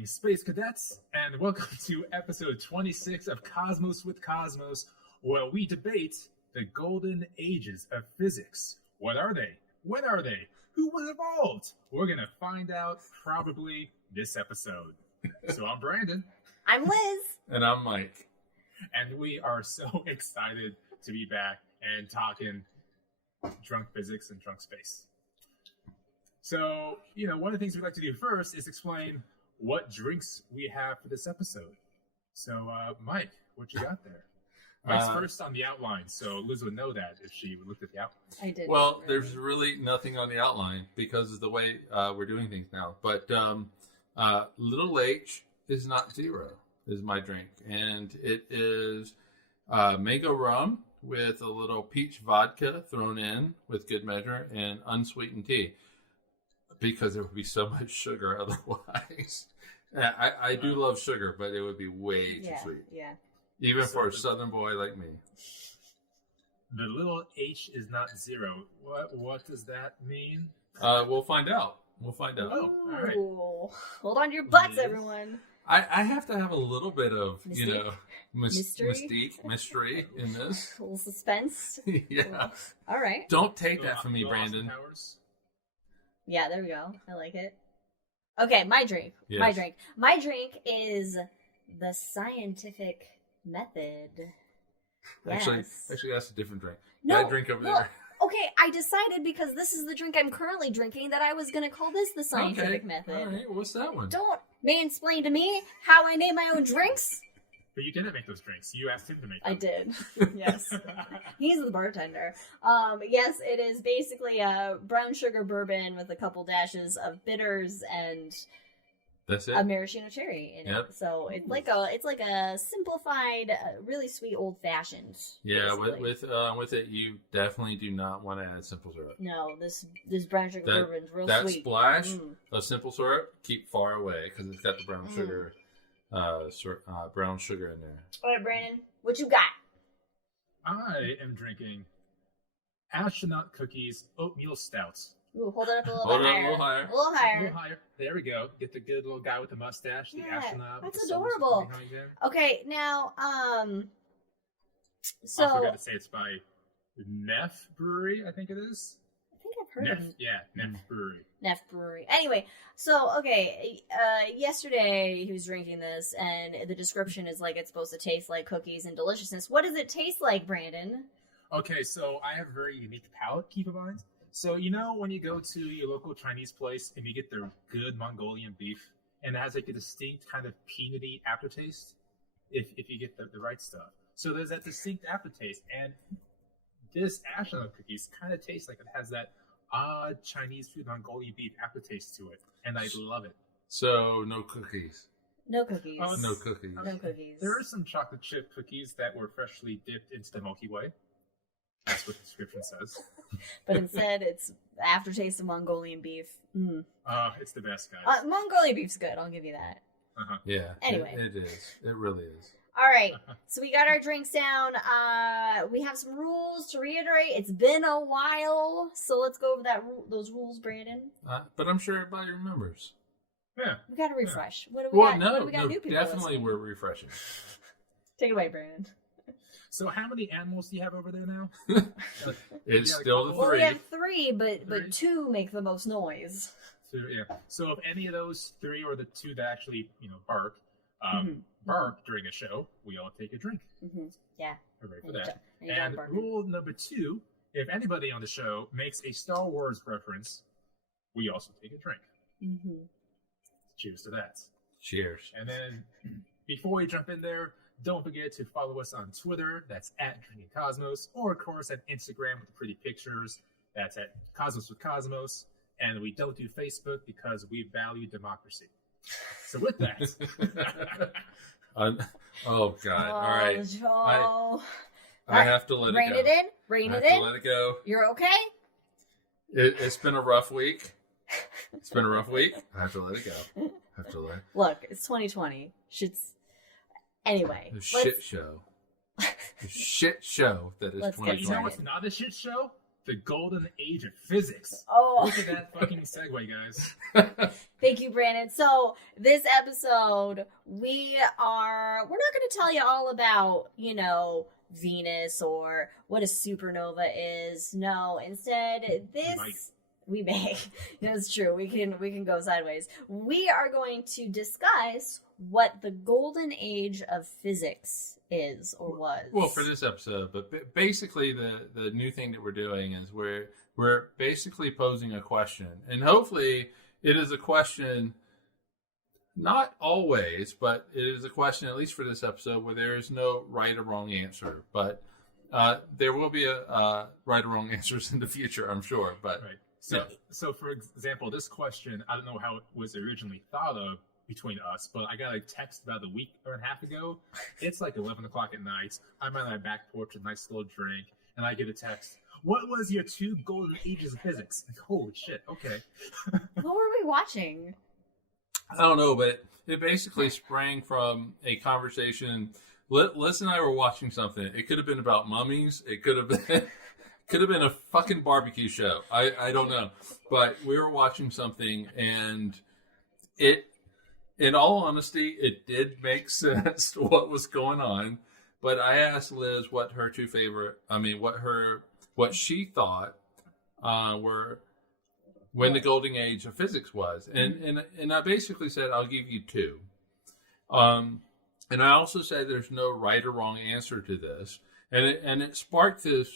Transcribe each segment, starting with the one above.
Greetings, Space Cadets, and welcome to episode 26 of Cosmos with Cosmos, where we debate the golden ages of physics. What are they? When are they? Who was involved? We're going to find out probably this episode. So I'm Brandon. I'm Liz. And I'm Mike. And we are so excited to be back and talking drunk physics and drunk space. So, one of the things we'd like to do first is explain what drinks we have for this episode. So, Mike, what you got there? Mike's first on the outline, so Liz would know that if she looked at the outline. I did. Well, there's really nothing on the outline because of the way we're doing things now. But Little H is not zero, is my drink. And it is mango rum with a little peach vodka thrown in with good measure and unsweetened tea. Because there would be so much sugar otherwise. I do love sugar, but it would be way too sweet. Yeah. Even for a southern boy like me. The little H is not zero. What does that mean? We'll find out. We'll find out. Oh, all right. Hold on to your butts, Yes. everyone. I have to have a little bit of, Mystique? mystery in this. A little suspense. Yeah. All right. Don't take that from me, Brandon. Powers? Yeah, there we go. I like it. Okay, my drink. Yes. My drink is the scientific method. Actually, Yes. that's a different drink. No, That drink over there. Okay, I decided because this is the drink I'm currently drinking that I was going to call this the scientific method. All right, what's that one? Don't mansplain to me how I name my own drinks. But you didn't make those drinks. You asked him to make them. I did. Yes. He's the bartender. Yes, it is basically a brown sugar bourbon with a couple dashes of bitters and That's it? a maraschino cherry in Yep. it. So it's like a simplified, really sweet old fashioned. Yeah, with it, you definitely do not want to add simple syrup. No, this brown sugar bourbon's real that sweet. splash of simple syrup, keep far away because it's got the brown sugar, brown sugar in there. All right, Brandon, what you got? I am drinking Astronaut Cookies Oatmeal Stouts. Ooh, hold it up a little Hold bit it higher. a little higher. A little A higher. little higher. There we go. Get the good little guy with the mustache, the Yeah, astronaut. with that's the silver adorable. behind him. Okay, now, so I forgot to say it's by Neff Brewery, I think it is. I think I've heard of Neff Brewery. Neff Brewery. Anyway, so okay, yesterday he was drinking this, and the description is like it's supposed to taste like cookies and deliciousness. What does it taste like, Brandon? Okay, so I have a very unique palate, keep in mind. So, when you go to your local Chinese place and you get their good Mongolian beef, and it has like a distinct kind of peanutty aftertaste, if you get the right stuff. So there's that distinct aftertaste, and this astronaut cookies kind of tastes like it has that odd Chinese food Mongolian beef aftertaste to it, and I love it. So, no cookies. No cookies. Oh, No cookies. No cookies. There are some chocolate chip cookies that were freshly dipped into the Milky Way. That's what the description says. But instead, it's aftertaste of Mongolian beef. It's the best, guys. Mongolian beef's good. I'll give you that. Yeah. Anyway. It is. It really is. All right, so we got our drinks down. We have some rules to reiterate. It's been a while, so let's go over those rules, Brandon. But I'm sure everybody remembers. Yeah. We got to refresh. What do we got? No, What do we got no, new people definitely listening? we're refreshing. Take it away, Brandon. So how many animals do you have over there now? It's Yeah, still the Well, we three. have three, but two make the most noise. So if any of those three or the two that actually, bark, bark during a show, we all take a drink. Yeah. Hooray for And that. you And don't bark. rule number 2, if anybody on the show makes a Star Wars reference, we also take a drink. Cheers to that. Cheers. And then before we jump in there, don't forget to follow us on Twitter. That's at Drinking Cosmos. Or, of course, at Instagram with the pretty pictures. That's at Cosmos with Cosmos. And we don't do Facebook because we value democracy. So with that... Oh, God. All right. Joe. I have to let Rein it go. it in. Rein I it have to in. let it go. You're okay? It's been a rough week. It's been a rough week. I have to let it go. I have to let it Look, it's 2020. Shit's... Anyway. The shit show. The shit show that is Let's get 2020. You know what's not a shit show? the golden age of physics. Oh, Look at that fucking segue, guys. thank you, Brandon. So this episode, we're not going to tell you all about, Venus or what a supernova is. No, instead, we may. That's true. We can go sideways. We are going to discuss what the golden age of physics is or was. Well, for this episode, but basically the new thing that we're doing is we're basically posing a question, and hopefully it is a question. Not always, but it is a question, at least for this episode, where there is no right or wrong answer. But there will be a right or wrong answers in the future, I'm sure. But right. So for example, this question, I don't know how it was originally thought of between us, but I got a text about a week or a half ago. It's like 11 o'clock at night. I'm on my back porch with a nice little drink, and I get a text. What was your 2 golden ages of physics? Like, holy shit, okay. What were we watching? I don't know, but it basically sprang from a conversation. Liz and I were watching something. It could have been about mummies. It could have been a fucking barbecue show. I don't know. But we were watching something, and in all honesty, it did make sense to what was going on. But I asked Liz what her 2 favorite, what she thought were when the golden age of physics was. And I basically said, I'll give you 2. And I also said there's no right or wrong answer to this. And it sparked this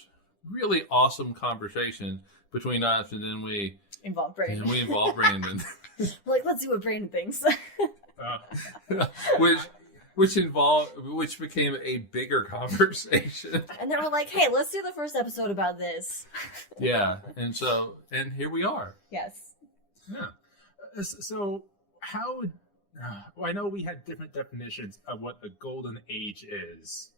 really awesome conversation between us, and then we involved Brandon. Like, let's see what Brandon thinks. which became a bigger conversation. And then we're like, hey, let's do the first episode about this. Yeah, and here we are. Yes. Yeah. So how would... I know we had different definitions of what the golden age is.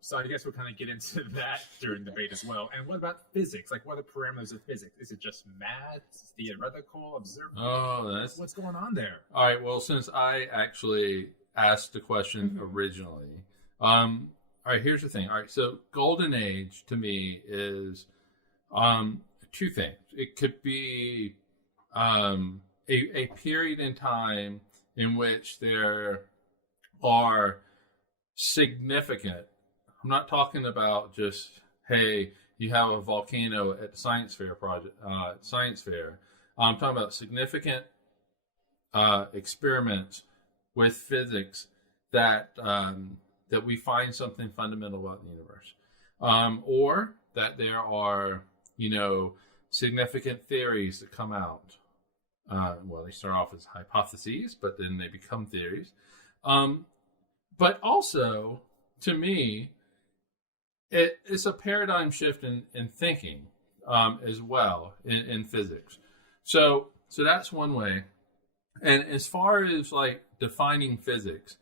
So I guess we'll kind of get into that during the debate as well. And what about physics? Like, what are the parameters of physics? Is it just math, theoretical, observable? Oh, what's going on there? All right. Well, since I actually asked the question originally, all right. Here's the thing. All right. So, golden age to me is 2 things. It could be a period in time in which there are significant. I'm not talking about just, hey, you have a volcano at the science fair I'm talking about significant experiments with physics that we find something fundamental about the universe, or that there are significant theories that come out. Well, they start off as hypotheses, but then they become theories. But also, to me, it's a paradigm shift in thinking as well in physics. So that's one way. And as far as like defining physics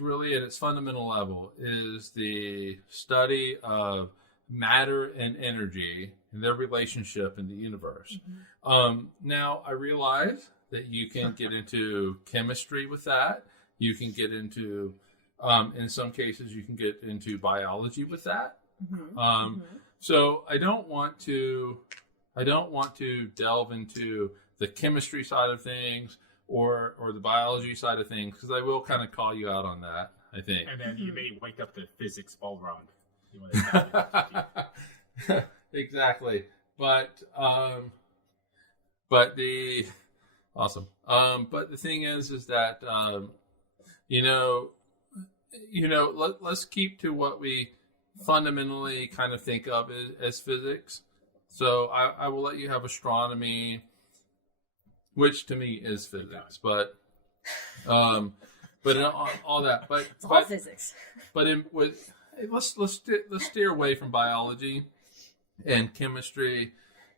really at its fundamental level is the study of matter and energy and their relationship in the universe. Now, I realize that you can get into chemistry with that. You can get into, in some cases, you can get into biology with that. So I don't want to delve into the chemistry side of things or the biology side of things, because I will kind of call you out on that, I think. And then you may wake up the physics Balrog. Exactly. But the awesome. But the thing is that let's keep to what we fundamentally kind of think of as physics. So I will let you have astronomy, which to me is physics, but all that, but it's all physics. But let's steer away from biology and chemistry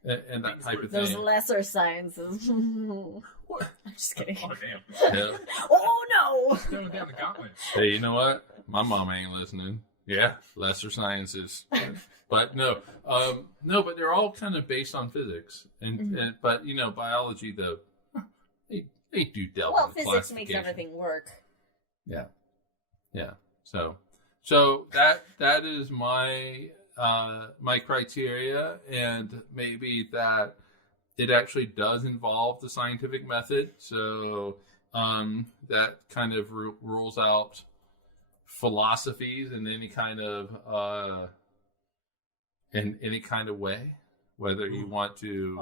and that type of thing. Those lesser sciences. What? I'm just kidding. Oh damn! Yeah. Oh no! Going down the gauntlet. Hey, you know what? My mom ain't listening. Yeah, lesser sciences. But no, but they're all kind of based on physics, and but biology though, they do delve. Well, into physics makes everything work. Yeah. So that is my my criteria, and maybe that it actually does involve the scientific method. So that kind of rules out philosophies in any kind of way, whether you want to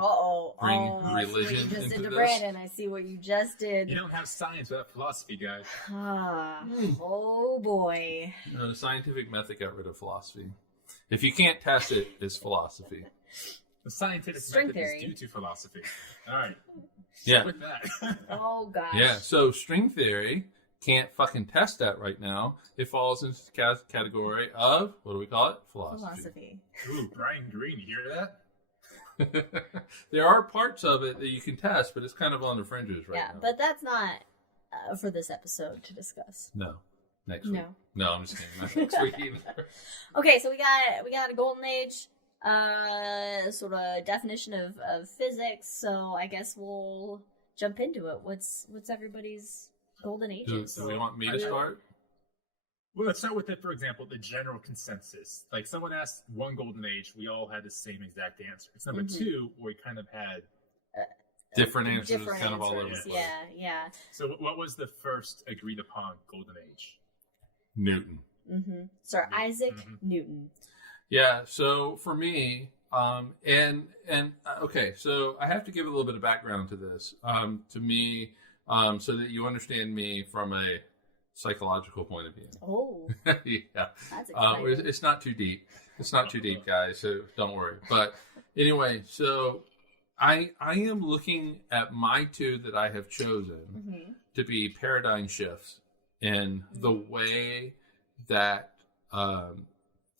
bring religion you just into did to this. Brandon. I see what you just did. You don't have science without philosophy, guys. Oh boy. No, the scientific method got rid of philosophy. If you can't test it, it's philosophy. The scientific String method theory. is due to philosophy. All right. Yeah. With that. Oh gosh. Yeah, so string theory can't fucking test that right now. It falls into the category of, what do we call it? Philosophy. Ooh, Brian Green, you hear that? There are parts of it that you can test, but it's kind of on the fringes right Yeah, now. but that's not for this episode to discuss. No. Next week. No. No, I'm just kidding. Not next week either. Okay, so we got a golden age sort of definition of physics, so I guess we'll jump into it. What's everybody's golden ages? Do we want me to start? Well, let's start with it, for example, the general consensus. Like, someone asked one golden age, we all had the same exact answer. It's number two, where we kind of had different answers, different kind of all over answers. the place. Yeah. So what was the first agreed upon golden age? Newton. Sir Isaac Newton. Yeah, so for me, okay, so I have to give a little bit of background to this. To me, so that you understand me from a psychological point of view. Oh, yeah. that's exciting. It's not too deep. It's not too deep, guys, so don't worry. But anyway, so I am looking at my two that I have chosen to be paradigm shifts in the way that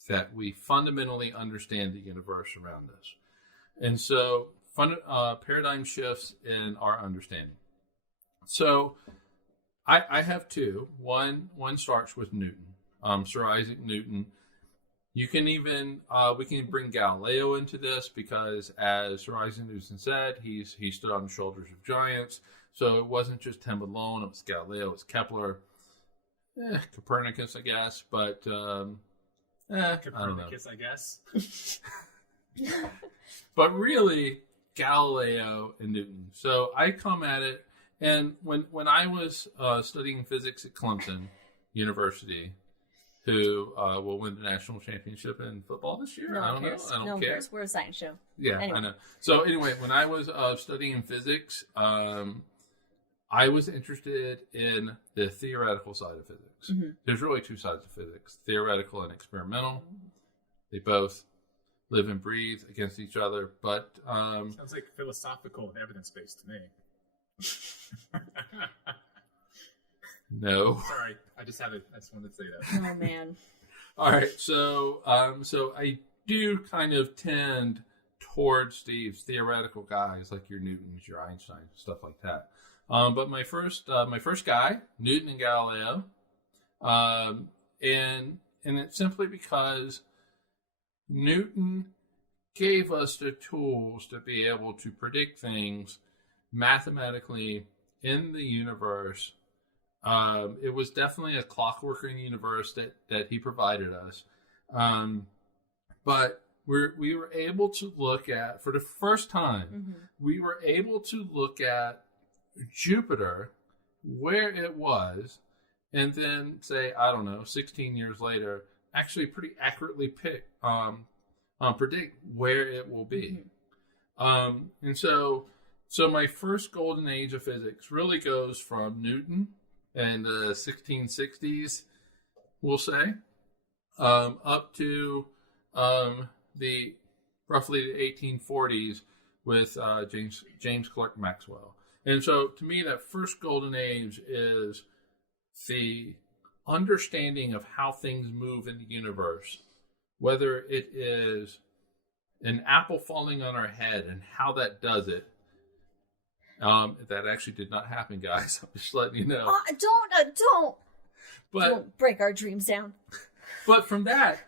that we fundamentally understand the universe around us. And so paradigm shifts in our understanding. So I have two. One starts with Newton, Sir Isaac Newton. You can even we can bring Galileo into this because, as Sir Isaac Newton said, he stood on the shoulders of giants. So it wasn't just him alone. It was Galileo, it was Kepler, Copernicus, I guess. But Copernicus, I guess. But really, Galileo and Newton. So I come at it. And when I was studying physics at Clemson University, who will win the national championship in football this year, I don't know. I don't care. We're a science show. Yeah, anyway. I know. So anyway, when I was studying physics, I was interested in the theoretical side of physics. There's really two sides of physics: theoretical and experimental. They both live and breathe against each other, but sounds like philosophical and evidence-based to me. No. Sorry, I just wanted to say that. Oh man. All right, so I do kind of tend towards these theoretical guys like your Newtons, your Einsteins, stuff like that. But my first guy, Newton and Galileo, and it's simply because Newton gave us the tools to be able to predict things mathematically in the universe. It was definitely a clockworking universe that he provided us. But we were able to look at, for the first time, we were able to look at Jupiter, where it was, and then say, I don't know, 16 years later, actually pretty accurately predict where it will be. And so my first golden age of physics really goes from Newton and the 1660s, we'll say, up to the roughly the 1840s with James Clerk Maxwell. And so to me, that first golden age is the understanding of how things move in the universe, whether it is an apple falling on our head and how that does it. That actually did not happen, guys. I'm just letting you know. Don't break our dreams down. But from that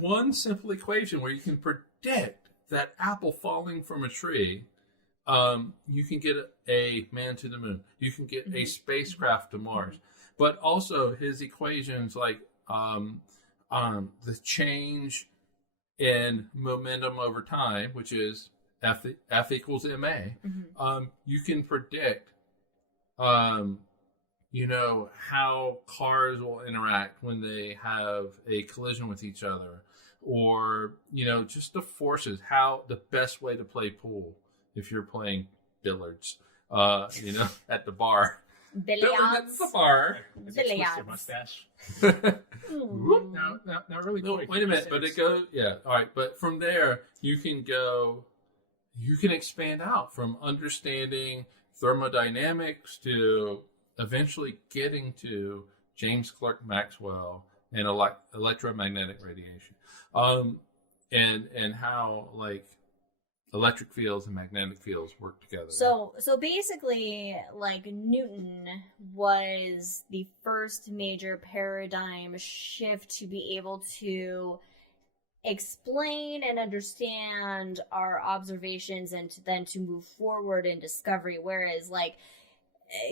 one simple equation where you can predict that apple falling from a tree, you can get a man to the moon. You can get a spacecraft to Mars. But also his equations, like the change and momentum over time, which is F equals ma, you can predict, how cars will interact when they have a collision with each other, or, just the forces, how the best way to play pool if you're playing billiards, at the bar. Billiards at the bar. Billiards. Your mustache. Now, really quick. Wait a minute, but it goes, all right. But from there, you can expand out from understanding thermodynamics to eventually getting to James Clerk Maxwell and electromagnetic radiation, and how like electric fields and magnetic fields work together. So basically, like, Newton was the first major paradigm shift to be able to explain and understand our observations and then to move forward in discovery. Whereas, like,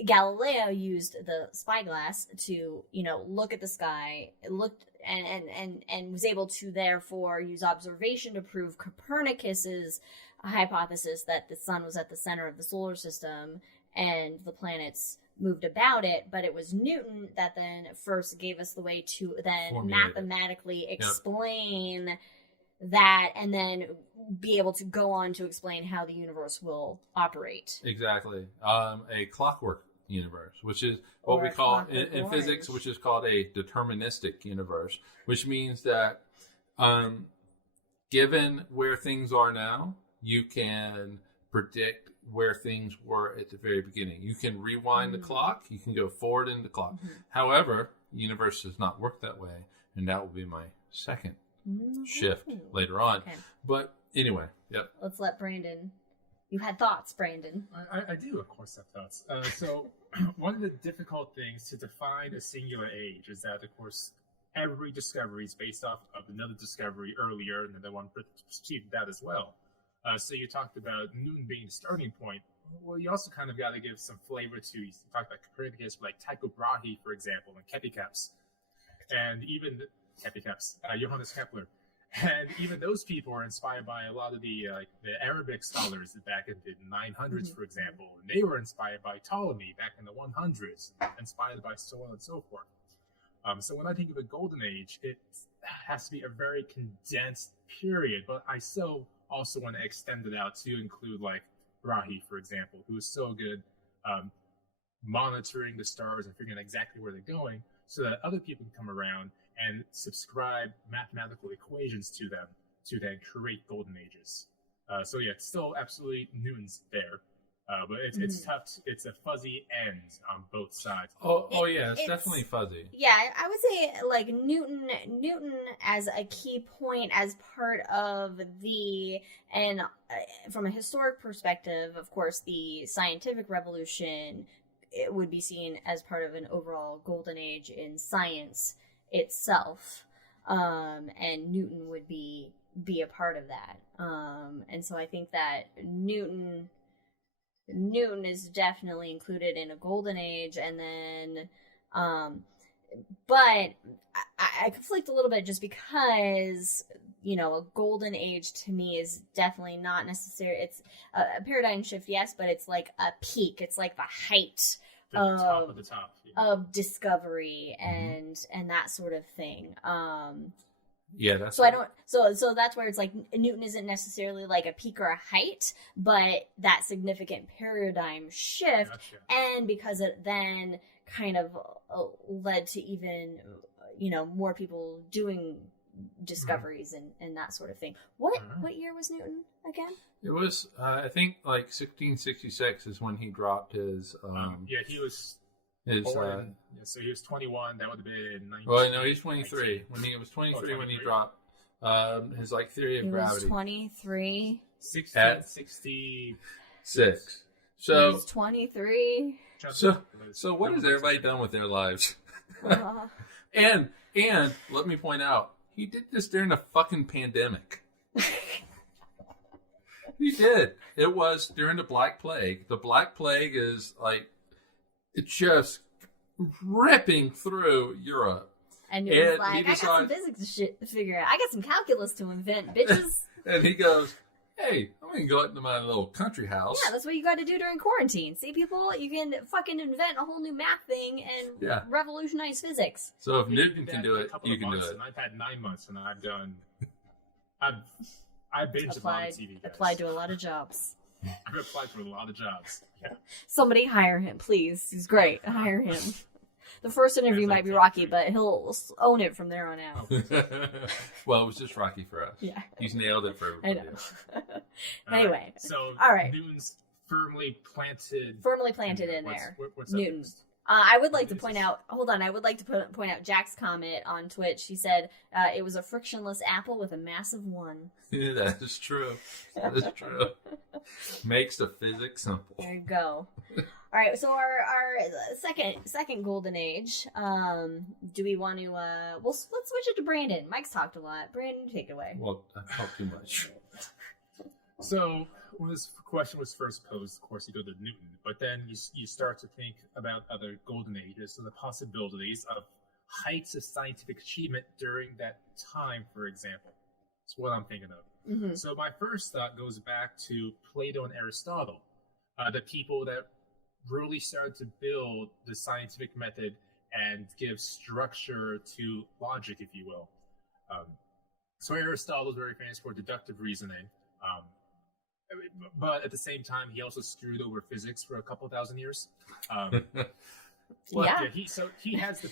Galileo used the spyglass to, look at the sky, looked and was able to therefore use observation to prove Copernicus's hypothesis that the sun was at the center of the solar system and the planets moved about it. But it was Newton that then first gave us the way to then mathematically explain that, and then be able to go on to explain how the universe will operate. Exactly. A clockwork universe, which is what we call in physics, which is called a deterministic universe, which means that given where things are now, you can predict where things were at the very beginning. You can rewind the clock. You can go forward in the clock. However, the universe does not work that way, and that will be my second shift later on. Okay. But anyway, yep. Let's let Brandon. You had thoughts, Brandon. I do, of course, have thoughts. So one of the difficult things to define a singular age is that, of course, every discovery is based off of another discovery earlier, and then one perceived that as well. So you talked about Newton being the starting point. Well, you also kind of got to give some flavor to, you talked about Copernicus, like Tycho Brahe, for example, and Kepler, and even Johannes Kepler. And even those people were inspired by a lot of the Arabic scholars back in the 900s, for example. And they were inspired by Ptolemy back in the 100s, inspired by so on and so forth. So when I think of a golden age, it has to be a very condensed period, but I still also want to extend it out to include like Brahe, for example, who is so good monitoring the stars and figuring out exactly where they're going so that other people can come around and subscribe mathematical equations to them to then create golden ages. So yeah, it's still absolutely Newton's there. But it's tough. It's a fuzzy end on both sides. It's definitely fuzzy. Yeah, I would say like Newton as a key point, as part of and from a historic perspective, of course, the scientific revolution, it would be seen as part of an overall golden age in science itself, and Newton would be a part of that. And so I think that Newton is definitely included in a golden age, and then but I conflict a little bit just because a golden age to me is definitely not necessary. It's a paradigm shift, yes, but it's like a peak. It's like the height of the top of discovery and that sort of thing. Yeah, that's so. I don't. So that's where it's like Newton isn't necessarily like a peak or a height, but that significant paradigm shift, and because it then kind of led to even more people doing discoveries and that sort of thing. What year was Newton again? It was I think like 1666 is when he dropped his. He was. So he was 21. That would have been 19. Well, no, he's 23. When he was 23 when he dropped his theory of gravity. He was 23. 1666. So he was 23. So what has everybody done with their lives? And let me point out, he did this during a fucking pandemic. He did. It was during the Black Plague. The Black Plague is like. It's just ripping through Europe. And it was And like, he I got some physics shit to figure out. I got some calculus to invent, bitches. And he goes, hey, I'm going to go into my little country house. Yeah, that's what you got to do during quarantine. See, people, you can fucking invent a whole new math thing and revolutionize physics. So if Newton can do it, you can do it. And I've had 9 months, and I've binged a lot of TV, guys. Applied to a lot of jobs. I've applied for a lot of jobs. Yeah. Somebody hire him, please. He's great. Hire him. The first interview might be rocky, but he'll own it from there on out. Well, it was just rocky for us. Yeah. He's nailed it for everybody. I know. Anyway. So, all right. Newton's firmly planted in there. What's Newton. Next? I would like to point out. Hold on, I would like to point out Jack's comment on Twitch. He said it was a frictionless apple with a massive 1. Yeah, that is true. That is true. Makes the physics simple. There you go. All right, so our second golden age. Do we want to? Let's switch it to Brandon. Mike's talked a lot. Brandon, take it away. Well, I've talked too much. So when this question was first posed, of course, you go to Newton, but then you start to think about other golden ages and the possibilities of heights of scientific achievement during that time, for example. That's what I'm thinking of. Mm-hmm. So my first thought goes back to Plato and Aristotle, the people that really started to build the scientific method and give structure to logic, if you will. So Aristotle is very famous for deductive reasoning. But at the same time, he also screwed over physics for a couple thousand years. He has the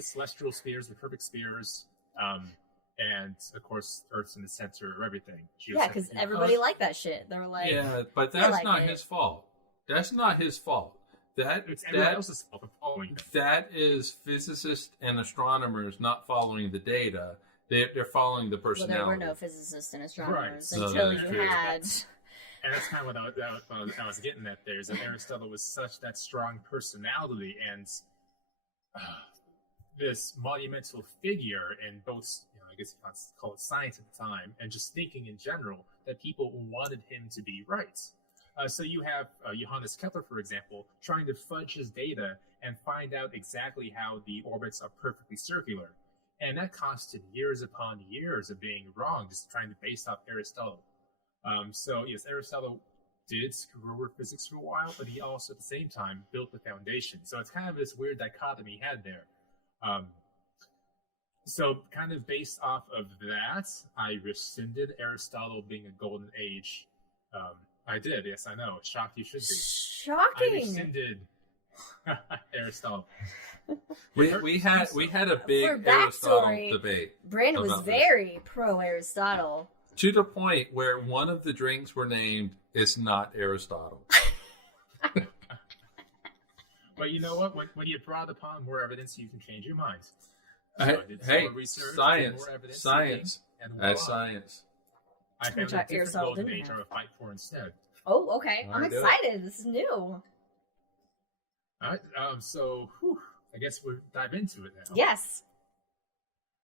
celestial spheres, the perfect spheres, and of course, Earth's in the center of everything. Yeah, because everybody liked that shit. They were like, yeah, but that's not his fault. That's not his fault. It's everyone else's fault for following him. That is physicists and astronomers not following the data. They're following the personality. Well, there were no physicists and astronomers right. until you had. And that's kind of what I was getting at there, is that Aristotle was such that strong personality and this monumental figure in both, I guess you could call it science at the time, and just thinking in general, that people wanted him to be right. So you have Johannes Kepler, for example, trying to fudge his data and find out exactly how the orbits are perfectly circular. And that costed years upon years of being wrong, just trying to base off Aristotle. So yes, Aristotle did screw over physics for a while, but he also at the same time built the foundation. So it's kind of this weird dichotomy he had there. So kind of based off of that, I rescinded Aristotle being a golden age. I did, yes, I know. Shocked you should be. Shocking. I rescinded Aristotle. We had a big Aristotle debate. Brandon was very pro Aristotle. To the point where one of the drinks were named "It's not Aristotle." But you know what? When you brought upon more evidence, you can change your mind. So hey, science. That's science. I found a different golden age I would fight for instead. Oh, okay. I'm excited. This is new. All right. I guess we'll dive into it now. Yes.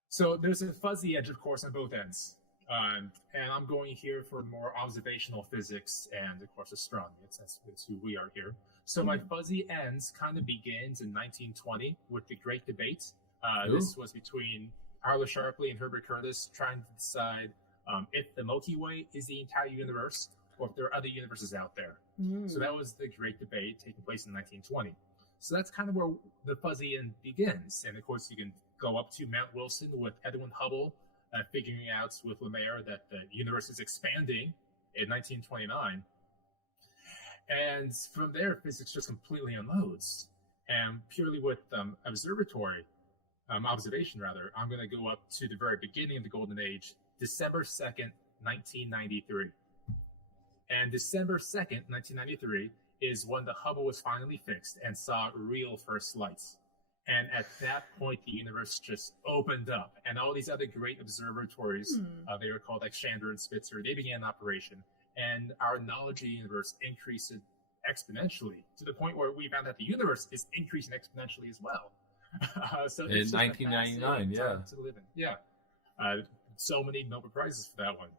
So there's a fuzzy edge, of course, on both ends. And I'm going here for more observational physics and, of course, astronomy. That's who we are here. So my fuzzy ends kind of begins in 1920 with the Great Debate. This was between Arlo Sharpley and Herbert Curtis trying to decide if the Milky Way is the entire universe or if there are other universes out there. So that was the Great Debate taking place in 1920. So that's kind of where the fuzzy end begins. And, of course, you can go up to Mount Wilson with Edwin Hubble, figuring out with Lemaire that the universe is expanding in 1929. And from there, physics just completely unloads. And purely with observation, I'm going to go up to the very beginning of the Golden Age, December 2nd, 1993. And December 2nd, 1993 is when the Hubble was finally fixed and saw real first lights. And at that point, the universe just opened up, and all these other great observatories, they were called like Chandra and Spitzer, they began operation, and our knowledge of the universe increased exponentially to the point where we found that the universe is increasing exponentially as well. So in 1999, yeah. So many Nobel Prizes for that one.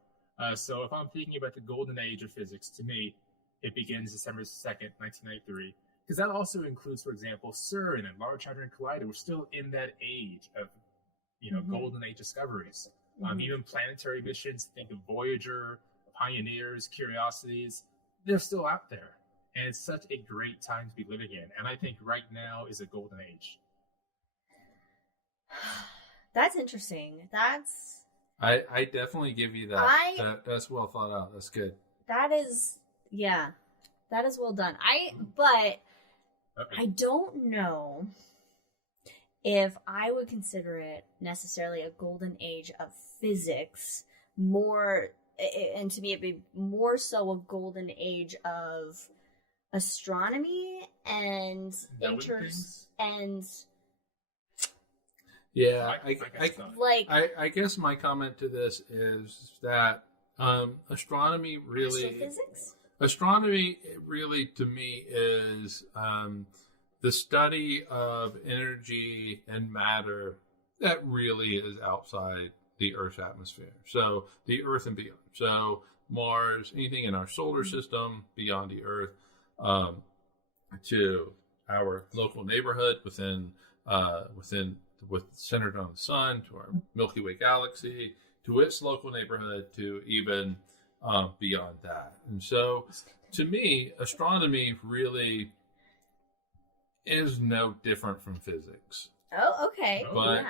So if I'm thinking about the golden age of physics, to me, it begins December 2nd, 1993. Because that also includes, for example, CERN and Large Hadron Collider. We're still in that age of golden age discoveries. Even planetary missions, think of Voyager, Pioneers, Curiosities, they're still out there. And it's such a great time to be living in. And I think right now is a golden age. That's interesting. I definitely give you that. That's well thought out. That's good. That is well done. But I don't know if I would consider it necessarily a golden age of physics, and to me it'd be more so a golden age of astronomy and yeah, I guess my comment to this is that astronomy really to me is the study of energy and matter that really is outside the Earth's atmosphere. So the Earth and beyond. So Mars, anything in our solar system beyond the Earth, to our local neighborhood centered on the sun, to our Milky Way galaxy, to its local neighborhood, to even beyond that. And so, to me, astronomy really is no different from physics. Oh, okay. But,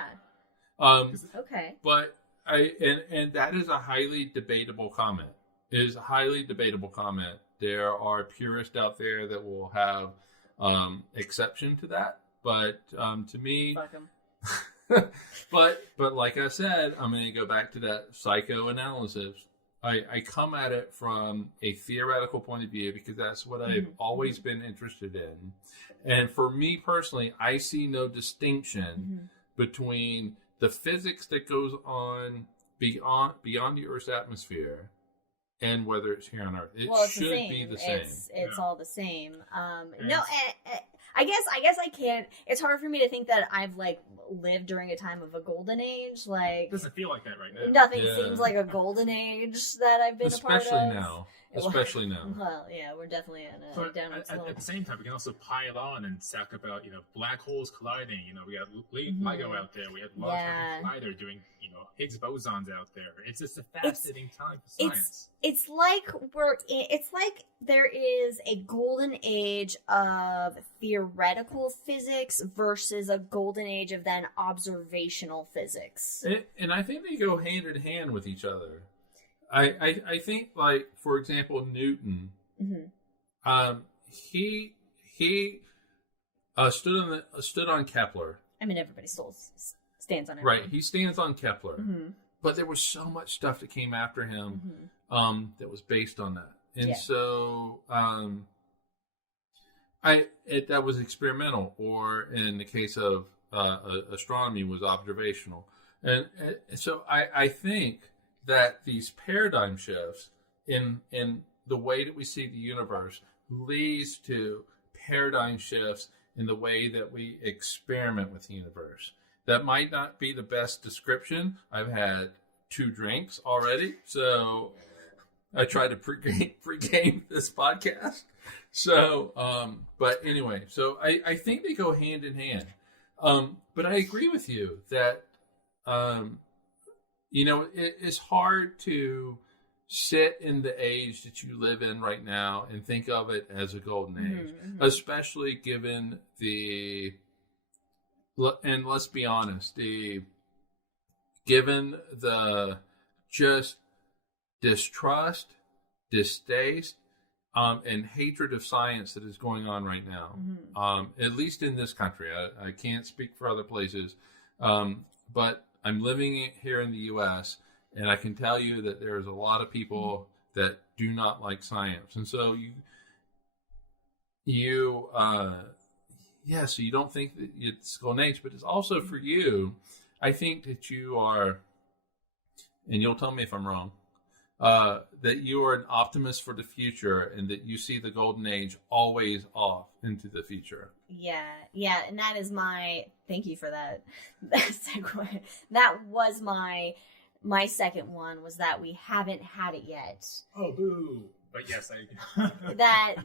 yeah. Okay. But and that is a highly debatable comment. It is a highly debatable comment. There are purists out there that will have exception to that. But to me, fuck 'em. but like I said, I'm going to go back to that psychoanalysis. I come at it from a theoretical point of view because that's what I've always been interested in. And for me personally, I see no distinction between the physics that goes on beyond the Earth's atmosphere and whether it's here on Earth. It should be the same. It's all the same. No, I guess I can't. It's hard for me to think that I've lived during a time of a golden age. It doesn't feel like that right now. Nothing seems like a golden age that I've been a part of. Especially now. Well, yeah, we're definitely in a downward slope. At the same time, we can also pile on and talk about black holes colliding. We got LIGO out there. We have Large Hadron Collider doing Higgs bosons out there. It's just a fascinating time for science. It's like there is a golden age of theoretical physics versus a golden age of then observational physics. And I think they go hand in hand with each other. I think, for example, Newton. He stood on Kepler. I mean, everybody still stands on it. Right, he stands on Kepler, but there was so much stuff that came after him that was based on that, and so that was experimental, or in the case of astronomy, was observational, and so I think that these paradigm shifts in the way that we see the universe leads to paradigm shifts in the way that we experiment with the universe. That might not be the best description. I've had 2 drinks already, so I tried to pregame this podcast. So, but anyway, so I think they go hand in hand. But I agree with you that, it's hard to sit in the age that you live in right now and think of it as a golden age, especially given and let's be honest, given the just distrust, distaste, and hatred of science that is going on right now, at least in this country. I can't speak for other places, but I'm living here in the U.S., and I can tell you that there's a lot of people that do not like science. And so so you don't think that it's golden age, but it's also for you, I think that you are, and you'll tell me if I'm wrong, that you are an optimist for the future and that you see the golden age always off into the future. Yeah, and that is thank you for that segue. That was my second one, was that we haven't had it yet. Oh, boo. But yes, I that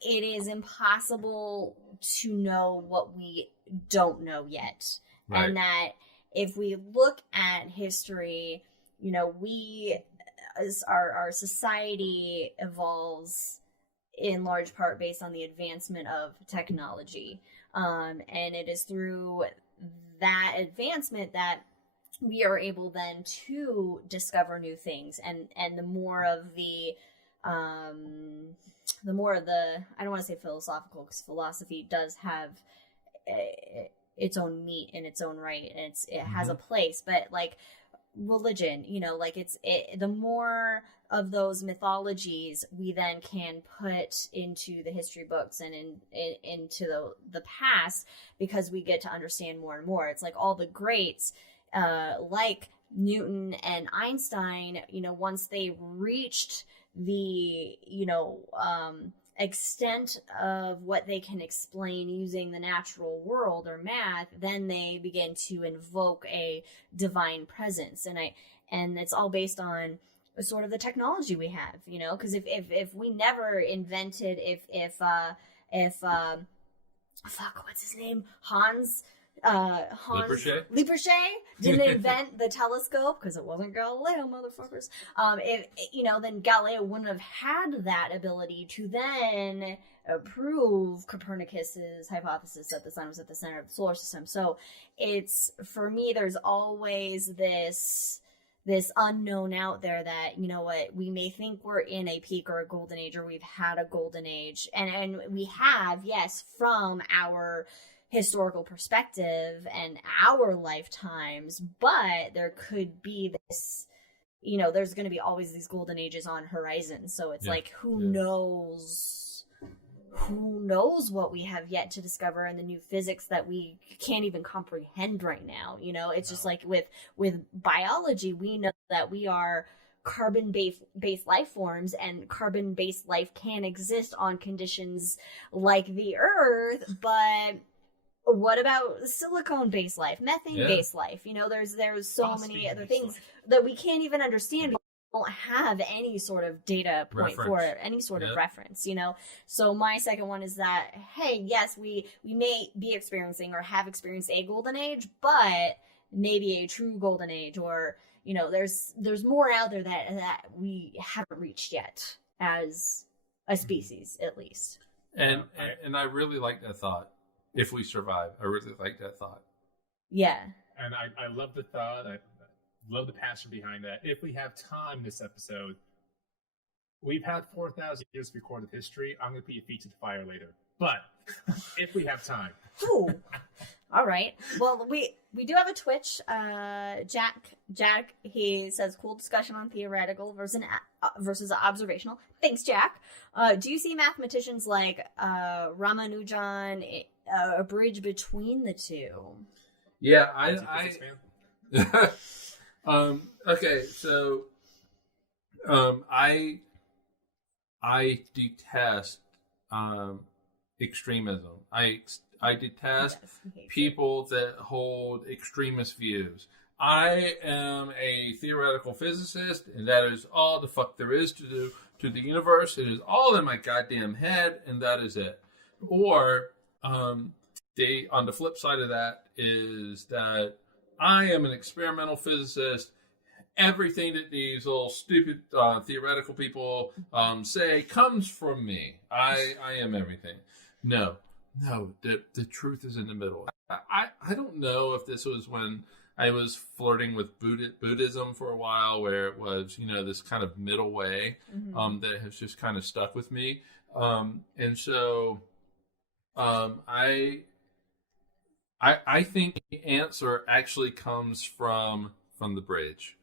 it is impossible to know what we don't know yet. Right. And that if we look at history, you know, our society evolves in large part based on the advancement of technology. And it is through that advancement that we are able then to discover new things. And the more of the I don't want to say philosophical, because philosophy does have its own meat in its own right, and it has a place, but like religion, you know, like the more of those mythologies we then can put into the history books and into the past, because we get to understand more and more. It's like all the greats, like Newton and Einstein, you know, once they reached the, you know, extent of what they can explain using the natural world or math, then they begin to invoke a divine presence. And it's all based on sort of the technology we have, you know, because if we never invented, fuck, what's his name? Hans Lippershey didn't invent the telescope, because it wasn't Galileo, motherfuckers. Then Galileo wouldn't have had that ability to then prove Copernicus's hypothesis that the sun was at the center of the solar system. So it's, for me, there's always this unknown out there that, you know what, we may think we're in a peak or a golden age, or we've had a golden age, and we have, yes, from our historical perspective and our lifetimes, but there could be this, you know, there's going to be always these golden ages on horizon. So it's like, who knows what we have yet to discover in the new physics that we can't even comprehend right now. You know, it's just like with biology, we know that we are carbon-based life forms, and carbon-based life can exist on conditions like the Earth, but what about silicone-based life, methane-based life? You know, there's so many other things that we can't even understand. We don't have any sort of data point for it, any sort of reference, you know? So my second one is that, hey, yes, we may be experiencing or have experienced a golden age, but maybe a true golden age, or, you know, there's more out there that we haven't reached yet as a species, at least. And I really like that thought. If we survive, I really like that thought. Yeah. And I love the thought. I love the passion behind that. If we have time this episode, we've had 4,000 years of recorded history. I'm going to put your feet to the fire later. But if we have time. Ooh. All right. Well, we do have a Twitch. Jack, he says, cool discussion on theoretical versus observational. Thanks, Jack. Do you see mathematicians like Ramanujan a bridge between the two? Yeah, okay, so I detest extremism. I detest people that hold extremist views. I am a theoretical physicist, and that is all the fuck there is to do to the universe. It is all in my goddamn head, and that is it. Or on the flip side of that is that I am an experimental physicist. Everything that these little stupid theoretical people say comes from me. I am everything. No, the truth is in the middle. I don't know if this was when I was flirting with Buddhism for a while, where it was, you know, this kind of middle way that has just kind of stuck with me. And so I think the answer actually comes from the bridge.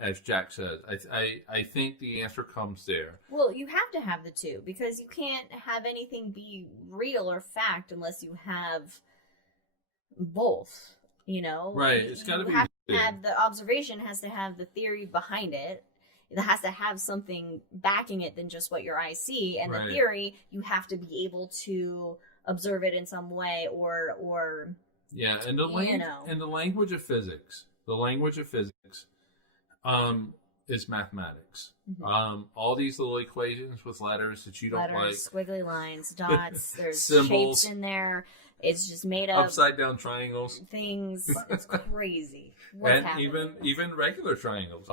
As Jack says, I think the answer comes there. Well, you have to have the two, because you can't have anything be real or fact unless you have both, you know? Right, it's got to be. The observation has to have the theory behind it. It has to have something backing it than just what your eyes see. And the theory, you have to be able to observe it in some way, or yeah, and the language of physics. The language of physics is mathematics. All these little equations with letters that you don't like. Squiggly lines, dots, there's symbols. shapes in there. It's just made up upside down triangles. things. It's crazy. What's And happening? even regular triangles.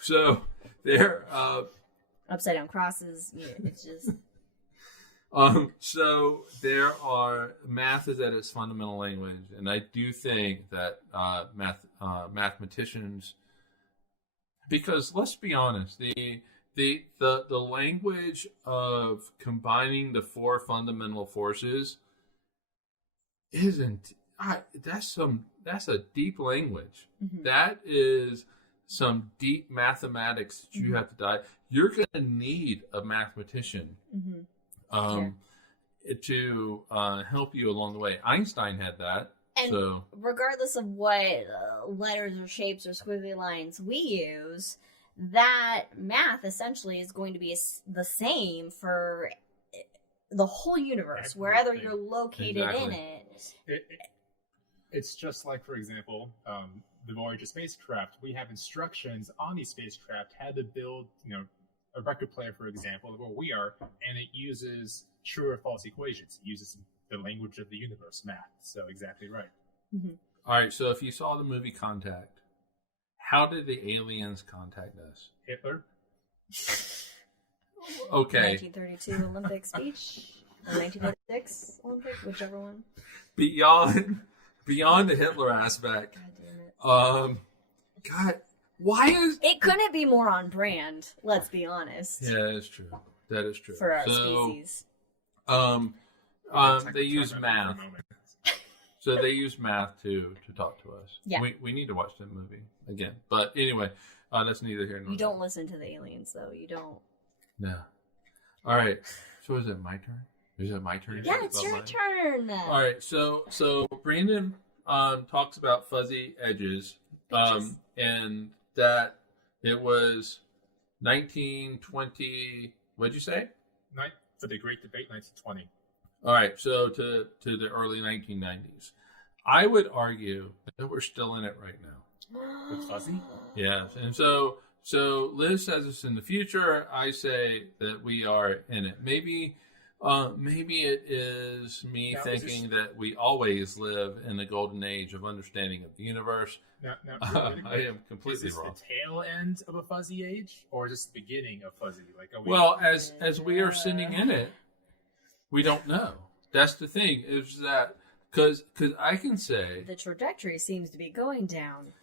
So they're Upside down crosses. Yeah, it's just. So there are math is at its fundamental language, and I do think that mathematicians, because let's be honest, the language of combining the four fundamental forces isn't. That's a deep language. Mm-hmm. That is some deep mathematics that you have to dive. You're going to need a mathematician. Mm-hmm. To help you along the way. Einstein had that. And so regardless of what letters or shapes or squiggly lines we use, that math essentially is going to be the same for the whole universe, wherever you're located in it. It's just like, for example, the Voyager spacecraft. We have instructions on these spacecraft how to build, a record player, for example, where we are, and it uses true or false equations. It uses the language of the universe, math. So exactly right. Mm-hmm. All right, so if you saw the movie Contact, how did the aliens contact us? Hitler? Okay. 1932 Olympic speech, or 1936 Olympic, whichever one. Beyond the Hitler aspect, God damn it. God, why is It couldn't be more on brand, let's be honest. Yeah, that is true. That is true. For our species. They use math. So they use math to talk to us. Yeah. We need to watch that movie again. But anyway, that's neither here nor there. You don't listen to the aliens, though. You don't. No. All right. So is it my turn? Is it my turn? Yeah, it's your turn. All right. So Brandon talks about fuzzy edges, and that it was 1920. What'd you say? For the Great Debate, 1920. All right, so to the early 1990s. I would argue that we're still in it right now. With fuzzy? Yes, and so Liz says it's in the future. I say that we are in it. Maybe it is me thinking that we always live in the golden age of understanding of the universe. Really, I am completely wrong. Is this the tail end of a fuzzy age, or is this the beginning of fuzzy? As we are sitting in it, we don't know. That's the thing, is that because I can say the trajectory seems to be going down.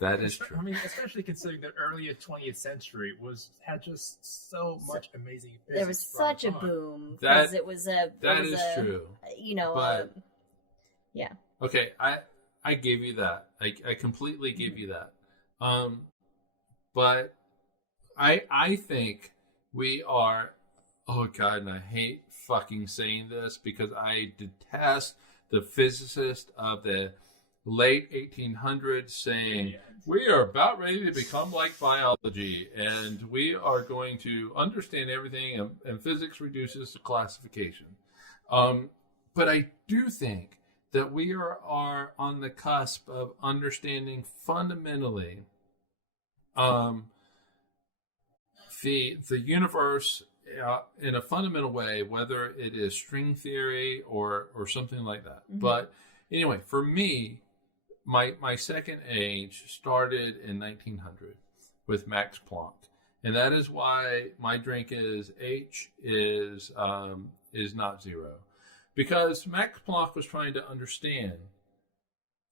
That is true. I mean, especially considering the early 20th century had just so much amazing physics. There was such a boom that it was true. Yeah. Okay, I give you that. I completely give you that. But I think we are. Oh God, and I hate fucking saying this because I detest the physicist of the late 1800s saying we are about ready to become like biology and we are going to understand everything and physics reduces to classification. But I do think that we are on the cusp of understanding fundamentally the universe in a fundamental way, whether it is string theory or something like that. Mm-hmm. But anyway, for me, my second age started in 1900 with Max Planck, and that is why my drink is H is not zero, because Max Planck was trying to understand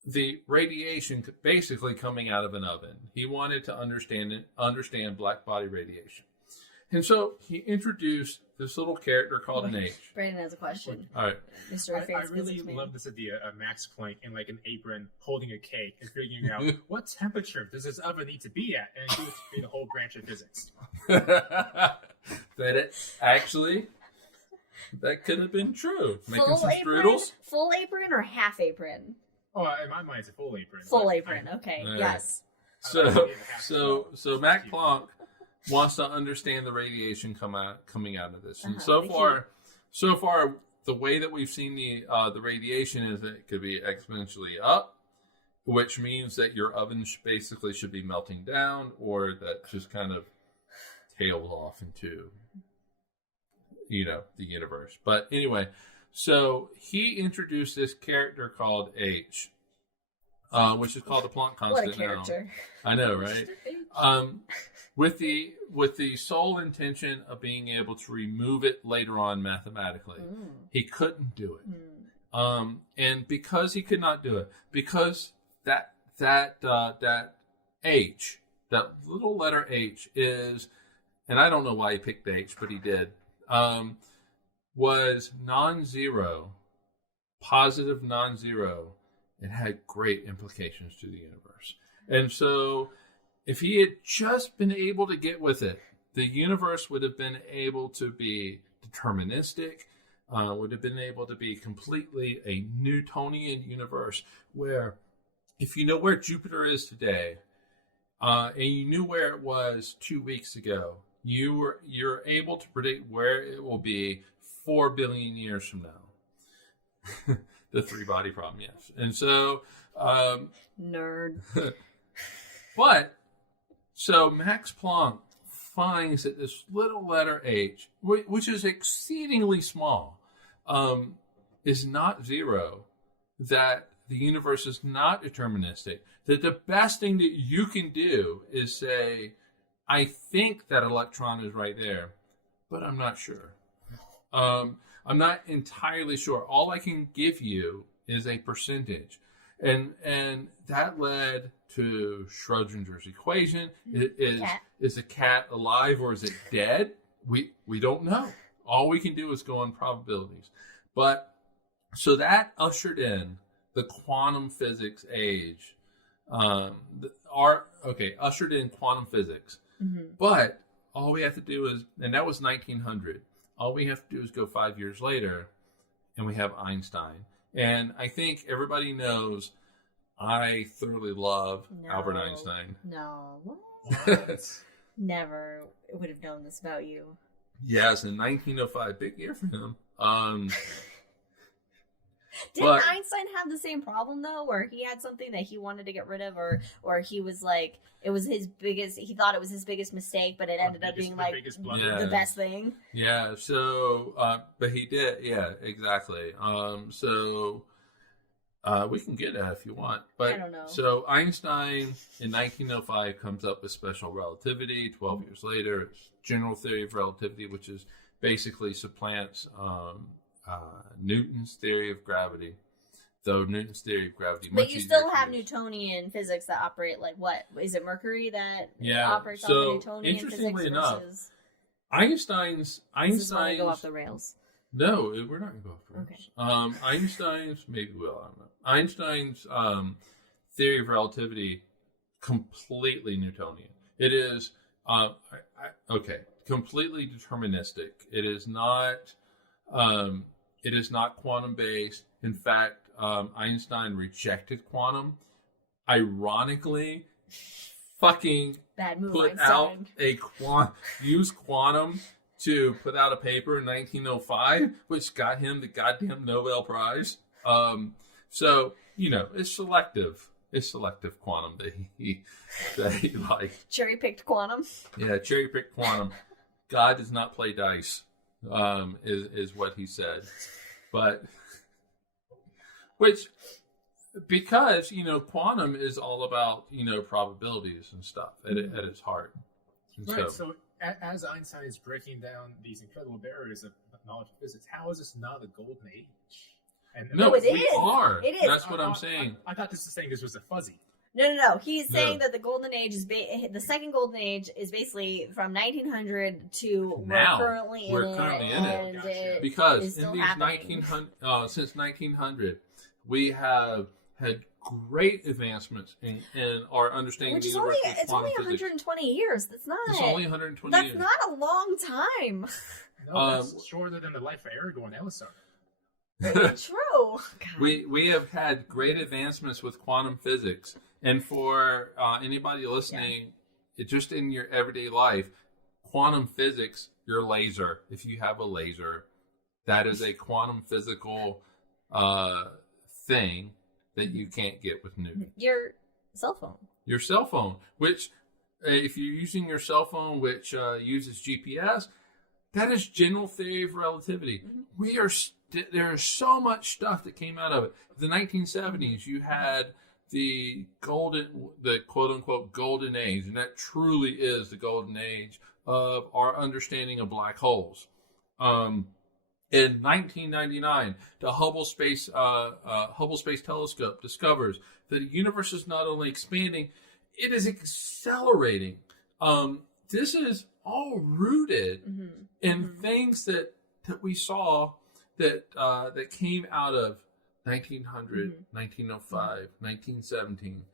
the radiation basically coming out of an oven. He wanted to understand black body radiation. And so he introduced this little character called an H. Brandon has a question. All right. Mr. I really love this idea of Max Planck in like an apron holding a cake and figuring out what temperature does this oven need to be at, and he would be the whole branch of physics. That could have been true. Making some strudels. Full apron or half apron? Oh, in my mind, it's a full apron. Full apron. Okay. Right. Yes. So Max Planck wants to understand the radiation coming out of this. And so far, the way that we've seen the radiation is that it could be exponentially up, which means that your oven basically should be melting down, or that just kind of tails off into, the universe. But anyway, So he introduced this character called H, which is called the Planck constant. What a character! Now. I know, right? With the sole intention of being able to remove it later on mathematically. He couldn't do it. And because he could not do it, because that H, that little letter H is, and I don't know why he picked H, but he did, was non-zero, positive non-zero. It had great implications to the universe. And so if he had just been able to get with it, the universe would have been able to be deterministic, would have been able to be completely a Newtonian universe where if you know where Jupiter is today, and you knew where it was 2 weeks ago, you're able to predict where it will be 4 billion years from now. The three-body problem, yes. And so... Nerd. But, so Max Planck finds that this little letter H, which is exceedingly small, is not zero, that the universe is not deterministic, that the best thing that you can do is say, I think that electron is right there, but I'm not sure. I'm not entirely sure. All I can give you is a percentage. And that led to Schrödinger's equation. Is a cat alive or is it dead? We don't know. All we can do is go on probabilities. But so that ushered in the quantum physics age. Ushered in quantum physics. But all we have to do is, and that was 1900. All we have to do is go 5 years later, and we have Einstein. And I think everybody knows I thoroughly love Albert Einstein. No. What? Never would have known this about you. Yes, in 1905. Big year for him. Didn't Einstein have the same problem, though, where he had something that he wanted to get rid of, or he was like, it was his biggest, he thought it was his biggest mistake, but it ended up being like the best thing? Yeah, so, but he did, yeah, exactly. We can get that if you want. But, I don't know. So Einstein in 1905 comes up with special relativity. 12 years later, it's general theory of relativity, which is basically supplants Newton's theory of gravity. Though Newton's theory of gravity, but you still have Newtonian physics that operate like what? Is it Mercury that operates off of Newtonian interestingly physics enough, versus... Einstein's This is going to go off the rails. No, we're not going to go off the rails. Okay. Einstein's, maybe we will, I don't know. Einstein's theory of relativity, completely Newtonian. It is, completely deterministic. It is not quantum based. In fact, Einstein rejected quantum. Ironically, fucking Bad move, put Einstein. out use quantum to put out a paper in 1905, which got him the goddamn Nobel Prize. So, it's selective. It's selective quantum that he liked. Cherry-picked quantum? Yeah, cherry-picked quantum. God does not play dice, is what he said. But, because, quantum is all about, probabilities and stuff at its heart. And right, so as Einstein is breaking down these incredible barriers of knowledge of physics, how is this not the golden age? And no, it we is. are. It is. That's what I'm saying. I thought this was saying this was a fuzzy. No. He's saying that the golden age is the second golden age is basically from 1900 to now. We're currently in it. Because in these 1900 since 1900, we have had great advancements in our understanding Which of is the universe. it's only 120 years. That's not. It's only 120 That's years. not a long time. No, that's shorter than the life of Aragorn and Elisar. True. God. We have had great advancements with quantum physics, and for anybody listening, just in your everyday life, quantum physics, your laser. If you have a laser, that is a quantum physical thing that you can't get with Newton. Your cell phone. Your cell phone, which if you're using your cell phone, which uses GPS, that is general theory of relativity. Mm-hmm. We are there's so much stuff that came out of it. The 1970s, you had the quote unquote golden age, and that truly is the golden age of our understanding of black holes. In 1999, the Hubble Space Telescope discovers that the universe is not only expanding, it is accelerating. This is all rooted in things that we saw that came out of 1900, 1905, 1917.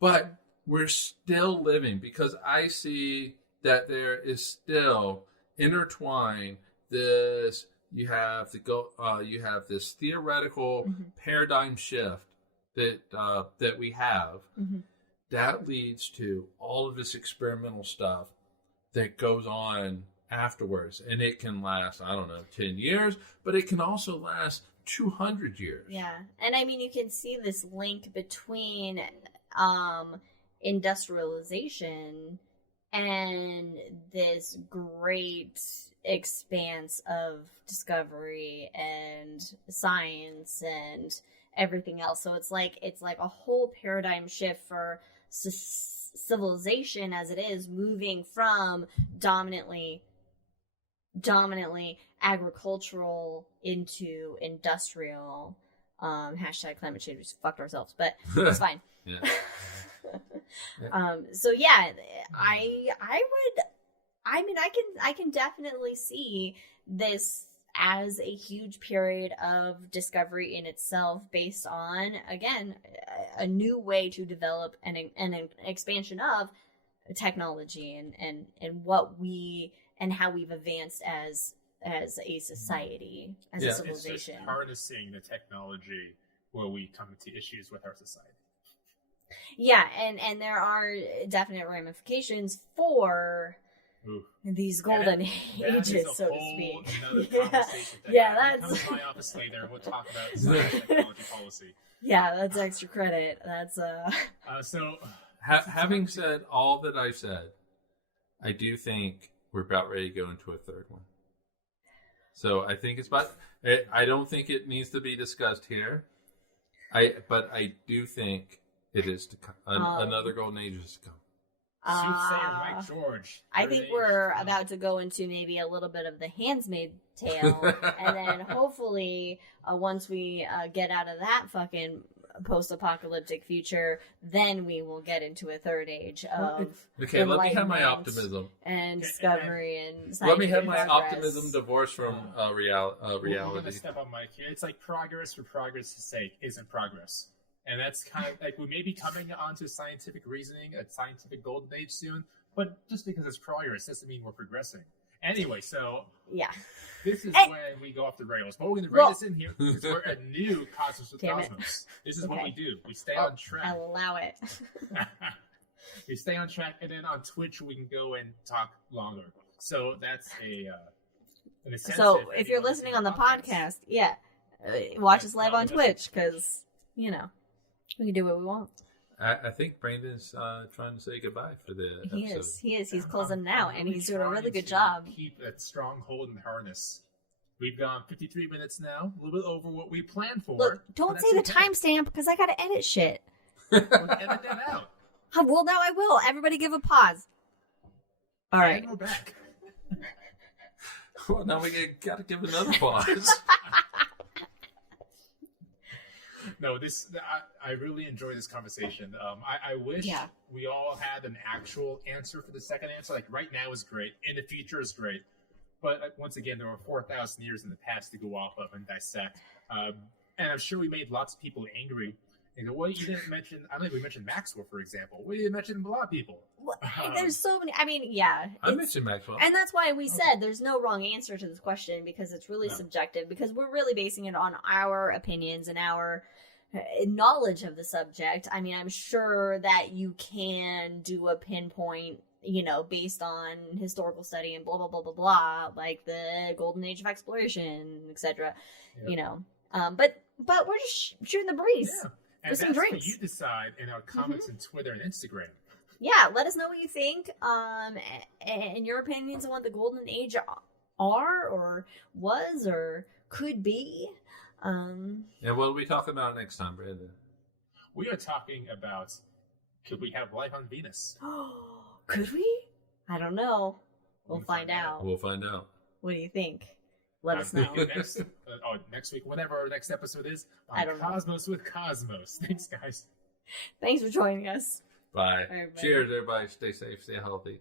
But we're still living, because I see that there is still intertwined this. You have this theoretical paradigm shift that we have that leads to all of this experimental stuff that goes on afterwards, and it can last, I don't know, 10 years, but it can also last 200 years. Yeah. And I mean, you can see this link between industrialization and this great expanse of discovery and science and everything else. So it's like a whole paradigm shift for civilization as it is, moving from dominantly agricultural into industrial. Hashtag climate change. We fucked ourselves, but it's fine. Yeah. So yeah, I can definitely see this as a huge period of discovery in itself, based on, again, a new way to develop an expansion of technology and what we and how we've advanced as a society, as a civilization. It's just harnessing the technology where we come to issues with our society. Yeah, and there are definite ramifications for these golden ages, so to speak. That's come to my office later. We'll talk about science technology policy. Yeah, that's extra credit. That's having said all that I've said, I do think we're about ready to go into a third one. So I think I don't think it needs to be discussed here. But I do think it is to come. Another golden age is to come. Soothsayer Mike George. I think we're about to go into maybe a little bit of the Handmaid's Tale, and then hopefully, once we get out of that fucking post-apocalyptic future, then we will get into a third age of okay. Let me have my optimism and discovery and let me have my progress. optimism divorced from reality. I'm gonna step on Mike here. It's like progress for progress' sake isn't progress. And that's kind of like we may be coming onto scientific reasoning, a scientific golden age soon, but just because it's progress doesn't mean we're progressing. Anyway, so yeah, this is when we go off the rails. But we're going to bring this in here because we're a new Cosmos with Cosmos. This is what we do. We stay on track. I'll allow it. We stay on track, and then on Twitch we can go and talk longer. So that's an incentive. So if you're listening on the podcast, watch us live on Twitch, because we can do what we want. I think Brandon's trying to say goodbye for the episode. He is. He's closing now, and he's doing a really good job. Keep that strong hold in the harness. We've gone 53 minutes now, a little bit over what we planned for. Look, don't say the timestamp, because I got to edit shit. We'll edit that out. Well, now I will. Everybody give a pause. All right. And we're back. Well, now we got to give another pause. No, I really enjoy this conversation. I wish we all had an actual answer for the second answer. Like right now is great, in the future is great, but once again, there were 4,000 years in the past to go off of and dissect. And I'm sure we made lots of people angry. Well, you didn't mention. I don't think we mentioned Maxwell, for example. We didn't mention a lot of people. Well, there's so many. I mean, I mentioned Maxwell, and that's why we said there's no wrong answer to this question, because it's really subjective. Because we're really basing it on our opinions and our knowledge of the subject. I mean, I'm sure that you can do a pinpoint, based on historical study and blah blah blah blah blah, like the golden age of exploration, etc. But we're just shooting the breeze. Yeah. And that's what you decide in our comments on Twitter and Instagram. Yeah, let us know what you think, and your opinions on what the golden age are, or was, or could be. And what are we talking about next time, Brandon? We are talking about, could we have life on Venus? Could we? I don't know. We'll find out. We'll find out. What do you think? Let us know. Next week, whenever our next episode is, I don't know. Cosmos with Cosmos. Thanks, guys. Thanks for joining us. Bye. Everybody. Cheers, everybody. Stay safe, stay healthy.